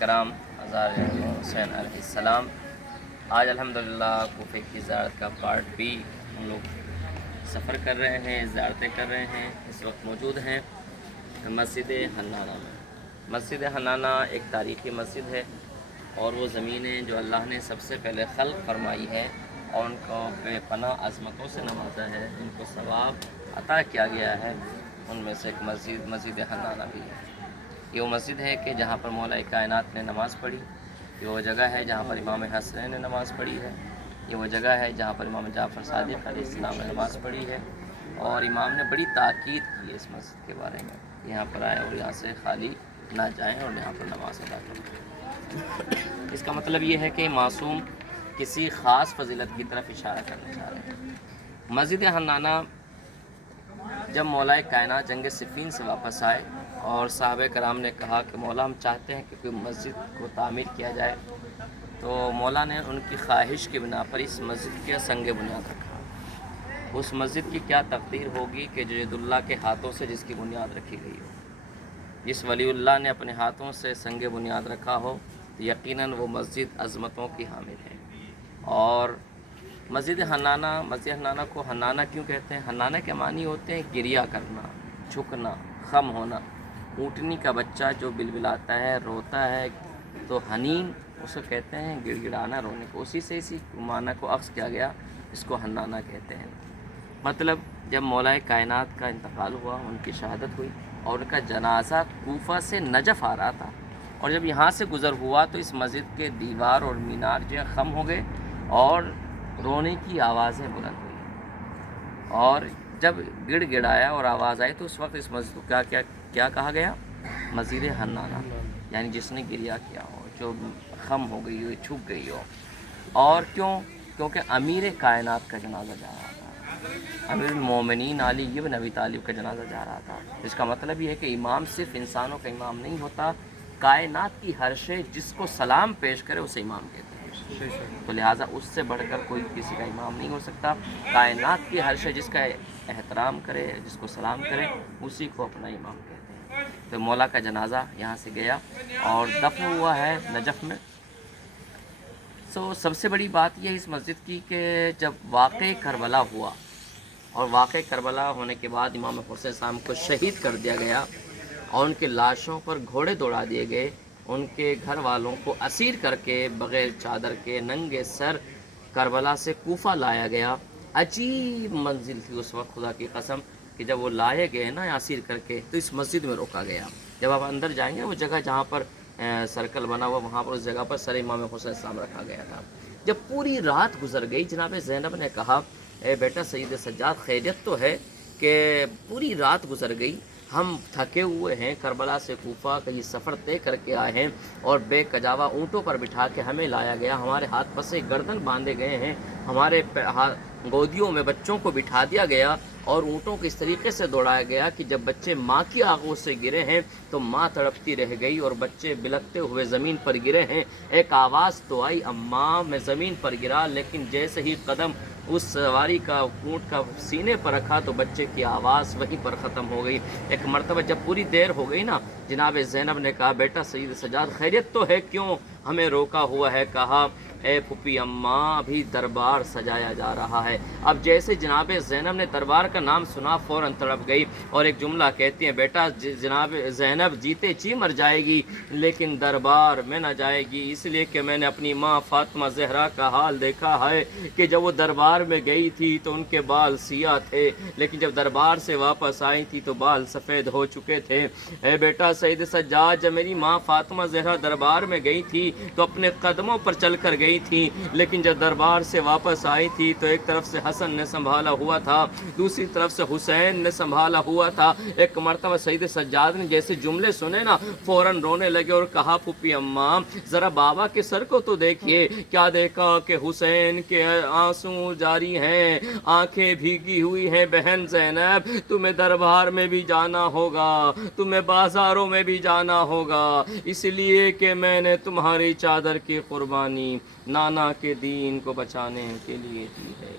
کرام ہزار حسین علیہ السلام، آج الحمدللہ کوفے کی زیارت کا پارٹ بھی ہم لوگ سفر کر رہے ہیں، زیارتیں کر رہے ہیں۔ اس وقت موجود ہیں مسجد حنانہ میں۔ مسجد حنانہ ایک تاریخی مسجد ہے اور وہ زمینیں جو اللہ نے سب سے پہلے خلق فرمائی ہے اور ان کو بے پناہ عظمتوں سے نوازا ہے، ان کو ثواب عطا کیا گیا ہے، ان میں سے ایک مسجد حنانہ بھی ہے۔ یہ وہ مسجد ہے کہ جہاں پر مولا کائنات نے نماز پڑھی، یہ وہ جگہ ہے جہاں پر امام حسن نے نماز پڑھی ہے، یہ وہ جگہ ہے جہاں پر امام جعفر صادق علیہ السلام نے نماز پڑھی ہے، اور امام نے بڑی تاکید کی ہے اس مسجد کے بارے میں، یہاں پر آئیں اور یہاں سے خالی نہ جائیں اور یہاں پر نماز ادا کریں۔ اس کا مطلب یہ ہے کہ معصوم کسی خاص فضیلت کی طرف اشارہ کرنا چاہ رہے ہیں۔ مسجد حنانہ جب مولا کائنات جنگ صفین سے واپس آئے اور صحابہ کرام نے کہا کہ مولا ہم چاہتے ہیں کہ کوئی مسجد کو تعمیر کیا جائے، تو مولا نے ان کی خواہش کی بنا پر اس مسجد کے سنگ بنیاد رکھا۔ اس مسجد کی کیا تقدیر ہوگی کہ جد اللہ کے ہاتھوں سے جس کی بنیاد رکھی گئی ہو، جس ولی اللہ نے اپنے ہاتھوں سے سنگ بنیاد رکھا ہو، تو یقیناً وہ مسجد عظمتوں کی حامل ہے۔ اور مسجد حنانہ کو حنانہ کیوں کہتے ہیں؟ حنانہ کے معنی ہوتے ہیں گریہ کرنا، جھکنا، خم ہونا۔ اونٹنی کا بچہ جو بلبلاتا ہے، روتا ہے، تو حنین اس کو کہتے ہیں گڑ گڑانا، رونے کو۔ اسی سے اسی معنی کو اخذ کیا گیا، اس کو حنانہ کہتے ہیں۔ مطلب جب مولا کائنات کا انتقال ہوا، ان کی شہادت ہوئی اور ان کا جنازہ کوفہ سے نجف آ رہا تھا، اور جب یہاں سے گزر ہوا تو اس مسجد کے دیوار اور مینار جو خم ہو گئے اور رونے کی آوازیں بلند ہوئی، اور جب گڑ گڑایا اور آواز آئی تو اس وقت اس مسجد کو کیا کہا گیا؟ مسجد حنانہ، یعنی جس نے گریہ کیا ہو، جو خم ہو گئی ہو، چھپ گئی ہو۔ اور کیونکہ امیر کائنات کا جنازہ جا رہا تھا، امیر المومنین علی ابن ابی طالب کا جنازہ جا رہا تھا۔ اس کا مطلب یہ ہے کہ امام صرف انسانوں کا امام نہیں ہوتا، کائنات کی ہر شے جس کو سلام پیش کرے اسے امام کہتے ہیں۔ تو لہٰذا اس سے بڑھ کر کوئی کسی کا امام نہیں ہو سکتا۔ کائنات کی ہر شے جس کا احترام کرے، جس کو سلام کرے، اسی کو اپنا امام کہتے ہیں۔ تو مولا کا جنازہ یہاں سے گیا اور دفن ہوا ہے نجف میں۔ سب سے بڑی بات یہ ہے اس مسجد کی کہ جب واقعہ کربلا ہوا اور واقعہ کربلا ہونے کے بعد امام حسین السلام کو شہید کر دیا گیا اور ان کے لاشوں پر گھوڑے دوڑا دیے گئے، ان کے گھر والوں کو اسیر کر کے بغیر چادر کے ننگے سر کربلا سے کوفہ لایا گیا۔ عجیب منزل تھی اس وقت، خدا کی قسم، کہ جب وہ لائے گئے نا اسیر کر کے تو اس مسجد میں روکا گیا۔ جب آپ اندر جائیں گے وہ جگہ جہاں پر سرکل بنا ہوا، وہاں پر اس جگہ پر سر امام حسین السلام رکھا گیا تھا۔ جب پوری رات گزر گئی، جناب زینب نے کہا اے بیٹا سید سجاد، خیریت تو ہے کہ پوری رات گزر گئی، ہم تھکے ہوئے ہیں، کربلا سے کوفہ کہیں سفر طے کر کے آئے ہیں اور بے کجاوا اونٹوں پر بٹھا کے ہمیں لایا گیا، ہمارے ہاتھ پسے گردن باندھے گئے ہیں، ہمارے گودیوں میں بچوں کو بٹھا دیا گیا اور اونٹوں کو اس طریقے سے دوڑایا گیا کہ جب بچے ماں کی آغوش سے گرے ہیں تو ماں تڑپتی رہ گئی اور بچے بلکتے ہوئے زمین پر گرے ہیں۔ ایک آواز تو آئی اماں، میں زمین پر گرا، لیکن جیسے ہی قدم اس سواری کا اونٹ کا سینے پر رکھا تو بچے کی آواز وہیں پر ختم ہو گئی۔ ایک مرتبہ جب پوری دیر ہو گئی نا، جناب زینب نے کہا بیٹا سید سجاد خیریت تو ہے، کیوں ہمیں روکا ہوا ہے؟ کہا اے پھپھی اماں، ابھی دربار سجایا جا رہا ہے۔ اب جیسے جناب زینب نے دربار کا نام سنا فوراً تڑپ گئی اور ایک جملہ کہتی ہیں بیٹا جناب زینب جیتے جی مر جائے گی لیکن دربار میں نہ جائے گی، اس لیے کہ میں نے اپنی ماں فاطمہ زہرا کا حال دیکھا ہے کہ جب وہ دربار میں گئی تھی تو ان کے بال سیاہ تھے، لیکن جب دربار سے واپس آئی تھی تو بال سفید ہو چکے تھے۔ اے بیٹا سید سجاد، جب میری ماں فاطمہ زہرا دربار میں گئی تھی تو اپنے قدموں پر چل کر گئی تھی، لیکن جب دربار سے واپس آئی تھی تو ایک طرف سے حسن نے سنبھالا ہوا تھا، دوسری طرف سے حسین نے سنبھالا ہوا تھا۔ ایک مرتبہ سید سجاد نے جیسے جملے سنے نا فوراً رونے لگے اور کہا پھپھی اماں ذرا بابا کے سر کو تو دیکھیے، کیا دیکھا کہ حسین کے آنسو جاری ہیں، آنکھیں بھیگی ہوئی ہیں۔ بہن زینب، تمہیں دربار میں بھی جانا ہوگا، تمہیں بازاروں میں بھی جانا ہوگا، اس لیے کہ میں نے تمہاری چادر کی قربانی نانا کے دین کو بچانے کے لیے دی ہے۔